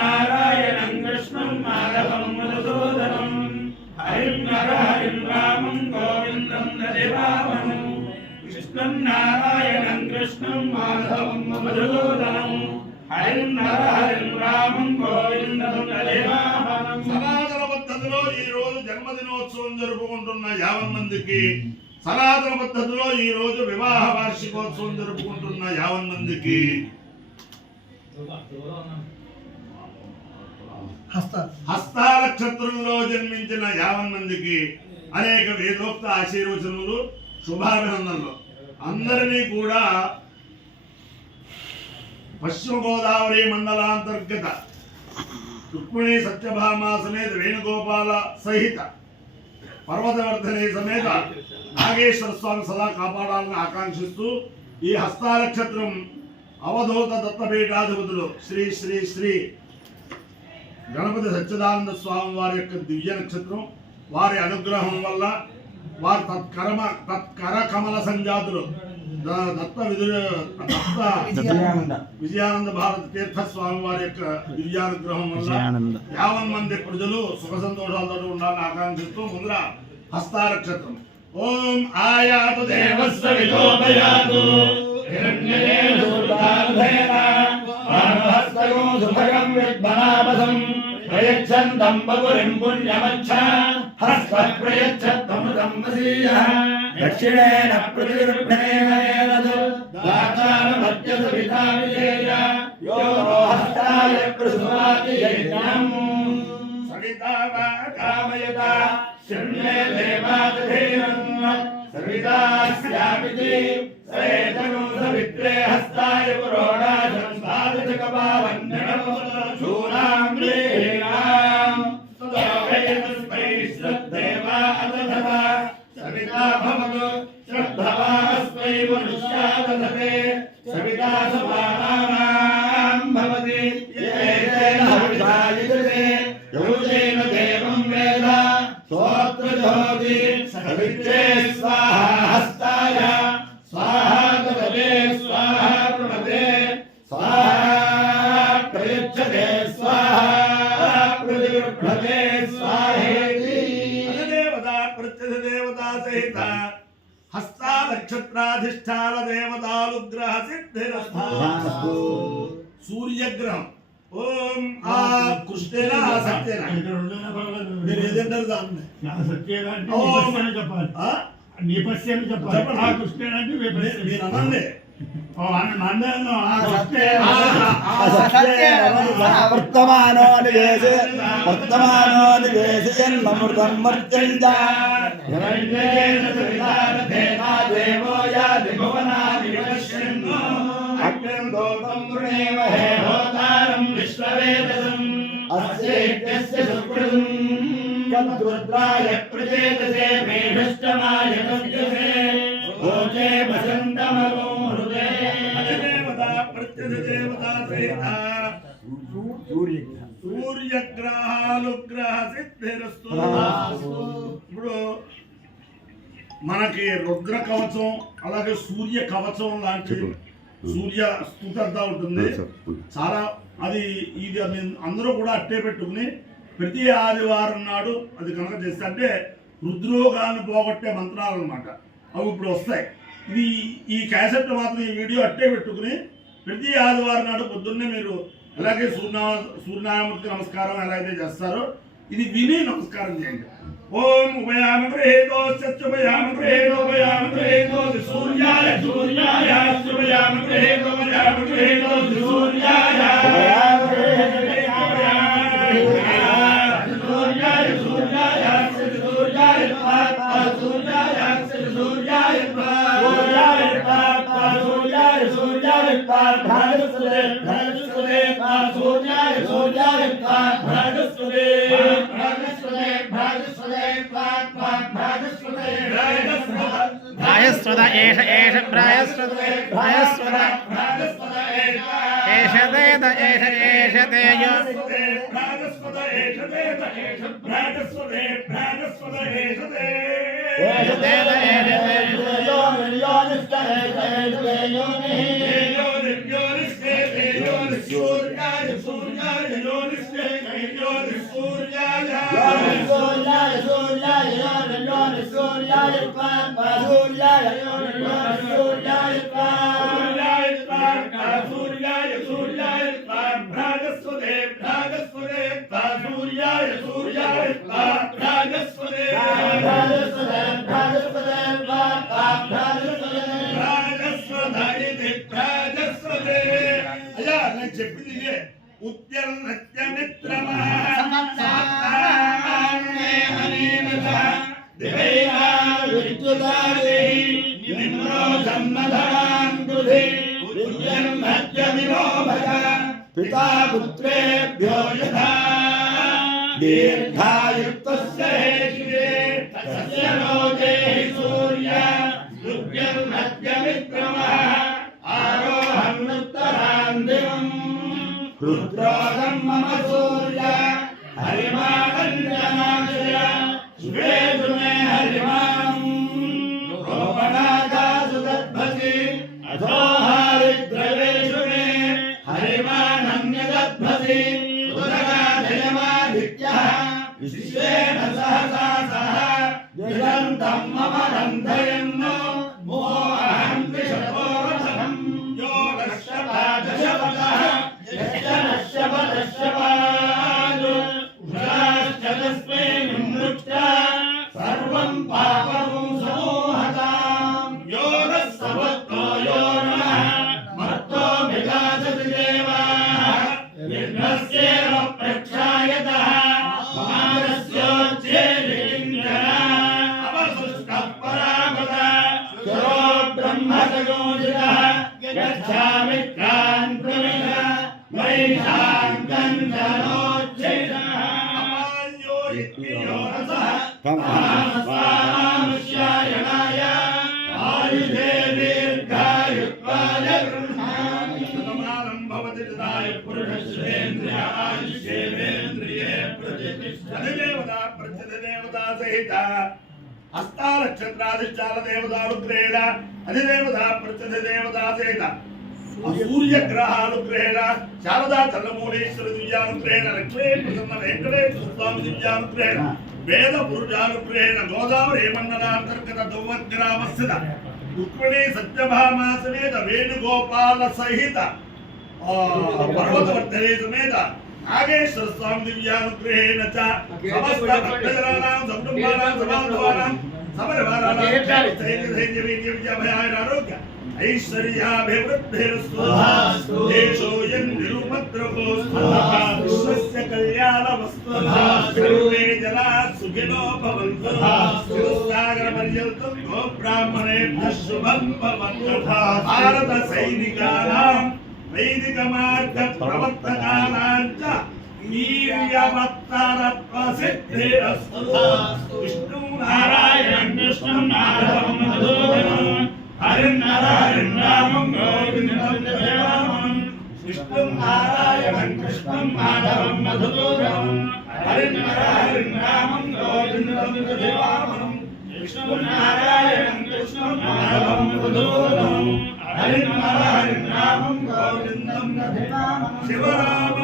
नारायणं कृष्णं माधवं मधुसूदनं हरिं हरिं रामं गोविन्दं दधिवामनं कृष्णं नारायणं कृष्णं माधवं मधुसूदनं हरिं हरिं रामं गोविन्दं दधिवामनं సనాతన పద్ధతిలో ఈ రోజు జన్మదినోత్సవం జరుపుకుంటున్న 50 మందికి సనాతన పద్ధతిలో ఈ రోజు వివాహ వార్షికోత్సవం జరుపుకుంటున్న 50 మందికి హస్త నక్షత్రంలో జన్మించిన 50 మందికి అనేక వేదోక్త ఆశీర్వచనములు శుభాభినందనలు అందరినీ కూడా పశ్చిమ గోదావరి మండలాంతర్గత రుక్మిణీ సత్యభామ సమేత వేణుగోపాల సహిత పర్వతవర్ధని సమేత నాగేశ్వర స్వామి సదా కాపాడాలని ఆకాంక్షిస్తూ ఈ హస్త నక్షత్రం అవధూత దత్తపీఠాధిపతులు శ్రీ శ్రీ శ్రీ గణపతి సచ్చిదానంద స్వామి వారి యొక్క దివ్య నక్షత్రం వారి అనుగ్రహం వల్ల వారి తత్కర కమల సంజాతులు దత్త విజయానంద భారత తీర్థ స్వామి వారి యొక్క దివ్యానుగ్రహం వల్ల 50 మంది ప్రజలు సుఖ సంతోషాలతో ఉండాలని ఆకాంక్షిస్తూ ముందర హస్త నక్షత్రం ఓం ఆయాతు దేవస్య విలోపయాతు ప్రయచ్చందం బగురిం పుణ్యమచ్చ హస్త ప్రయచ్చత్తమృతం వసీయః దక్షిణేన ప్రతిర్భ్రేమేనదు దాతారమత్యసు విధావిజేయ యో హస్తాయ ప్రసువాతి యజ్ఞం సవితా కామయత శృణ్వే దేవాదధీరం సవితాస్యామితి సయేతను సవిత్రే హస్తాయ పురోడాశం సాధకపావన్యనం శూనాం లీలాం తదోహేతస్మై శ్రద్ధేవా అదధవ సవితా భవతు శ్రద్ధవాస్మై మనుష్యాదధతే సవితా సమానానాం భవతి ఏతేన హవిషాయుజతే యోజేన దేవం వేద స్తోత్రజోతి సవిత్రే స్వాహా హస్తాయ స్వాహా తదే స్వాహా ప్రణతే స్వాహా ప్రయచ్చతే స్వాహా ప్రతిగృహ్ణతే స్వాహేతి అదేవతా ప్రత్యదేవతా సహిత హస్త నక్షత్రాధిష్టాన దేవతానుగ్రహ సిద్ధిరస్తు సూర్యగ్రహం ఓం ఆ కృష్ణేన సత్యేన మీరు ఏదంటారు దాన్ని సత్యేన అంటే చెప్పాలి నేపథ్యం చెప్పాలి ఆ కృష్ణేన అంటే మీరు అనండి వర్తమానో నివేశయన్మృతం మర్త్యంజ దేవో యాది భువనాని పశ్యన్నో అగ్రం దోతం వృణేమహే హోతారం విశ్వవేదసం అస్యేత్యస్య సుకృతం కద్రుద్రాయ ప్రచేతసే మేఘష్టమాయ తస్యసే ఓచే వసంతమగో హృదే దేవతా ప్రత్యదేవతా సహిత సూర్యగ్రహాలుగ్రహ సిద్ధిరస్తు ఇప్పుడు మనకి రుద్ర కవచం అలాగే సూర్య కవచం లాంటి సూర్య స్తుతంతా ఉంటుంది చాలా అది ఇది అందరూ కూడా అట్టే పెట్టుకుని ప్రతి ఆదివారం నాడు అది కనుక చేస్తే అంటే రుద్రోగాన్ని పోగొట్టే మంత్రాలు అన్నమాట అవి ఇప్పుడు వస్తాయి ఇది ఈ క్యాసెట్ మాత్రం ఈ వీడియో అట్టే పెట్టుకుని ప్రతి ఆదివారం నాడు పొద్దున్నే మీరు అలాగే సూర్యనారాయణమూర్తి నమస్కారం ఎలా అయితే చేస్తారో ఇది విని నమస్కారం చేయండి ఓం ఉభయామ గృహేతో సత్యుభయామ గృహేతో ఉభయామ గృహేతో సూర్యాయ సూర్యాయ ఉభయామ గృహేతో ఉభయామ గృహేతో సూర్యాయ సూర్యాయ సూర్యాయ సూర్యాయ సూర్యాయ సూర్యాయ సూర్యాయ సూర్యాయ భాగస్వదే భాగస్వదే సూర్యాయ సూర్యాయ భాగస్వదే భాగస్వదే భాగస్వదే భాగస్వదే प्रायस्वत एष एष प्रायस्वत प्रायस्वत एष देत एष एष तेजो చెప్పింది ఉద్యమిత్రమా పితా పుత్రేభ్యో యథా దీర్ఘాయుక్తస్య హేషిరే తస్య లోకే సూర్య ఉద్యమిత్రమః ఆరోహన్నుత్తరాందివం రుద్రోదం మమ సూర్య హరిమానందనాశయ శుభే శుభే హరిమాం రోపణాగాసు దద్భసి అథో హరిద్రవేషు మే హరిమానన్యదద్భసి ఉదగాధయమాదిత్యః విశ్వేన సహసా సహ దిశంతం మమ రంధయన్నో మోహం విషతోరథం యో నశ్యపాదశపదః యశ్చనశ్యపదశ్యపాదు ఉషాశ్చతస్మై నిమృత్య సర్వం పాపం సమోహతాం యో నస్సవత్తో యో నః మత్తో వికాసతి దేవాః యజ్ఞస్యేవ ప్రక్షాయతః మహారస్యోచ్ఛేదికించనః అవశుష్కః పరాగత చరో బ్రహ్మసగోజితః గచ్ఛామి క్రాంతమిహ వైశాం కంచనోచ్ఛేదః అమాన్యో యజ్ఞో రసః తమస్వాముష్యాయణాయ ఆయుధే దీర్ఘాయుత్వాయ గృహామి సమానం భవతి తదాయ పురుషశ్రేంద్రియ ఆయుష్యేంద్రియే ప్రతిష్టతి దేవతా ప్రత్యదేవతా సహిత హస్తానక్షత్రాధిష్టాన దేవతానుగ్రహేణ అధిదేవతా ప్రత్యదేవతా సహిత సూర్యగ్రహానుగ్రహేణ శారదా చంద్రమౌళీశ్వర దివ్యానుగ్రహేణ లక్ష్మీ ప్రసన్న వెంకటేశ్వర స్వామి దివ్యానుగ్రహేణ వేద పురుషానుగ్రహేణ గోదావరి మండలాంతర్గత దౌవద్గ్రామస్థిత రుక్మిణీ సత్యభామా సమేత వేణుగోపాల సహిత పర్వతవర్ధనే సమేత నాగేశ్వర స్వామి దివ్యానుగ్రహేణ చ సమస్త భక్తజనానాం సకుటుంబానాం సమాధవానాం సమరవారానాం ధైర్య విజయభయాయ ఆరోగ్య ఐశ్వర్యాభివృద్ధిరస్తు దేశోయం నిరుపద్రవోస్తు విశ్వస్య కళ్యాణమస్తు సర్వే జనాః సుఖినో భవంతు సాగర పర్యంతం గో బ్రాహ్మణేభ్యః శుభం భవతు భారత సైనికానాం వైదిక మార్గ ప్రవర్తకానాం చ వీర్యవత్తరత్వ సిద్ధిరస్తు విష్ణు నారాయణం కృష్ణం మాధవం మధుసూదనం హరిం హరిం రామం గోవిందం దేవామం విష్ణు నారాయణం కృష్ణం మాధవం మధుసూదనం హరిం హరిం రామం గోవిందం దేవామం విష్ణు నారాయణం కృష్ణం మాధవం మధుసూదనం హరిం హరిం రామం గోవిందం దేవామం శివరామ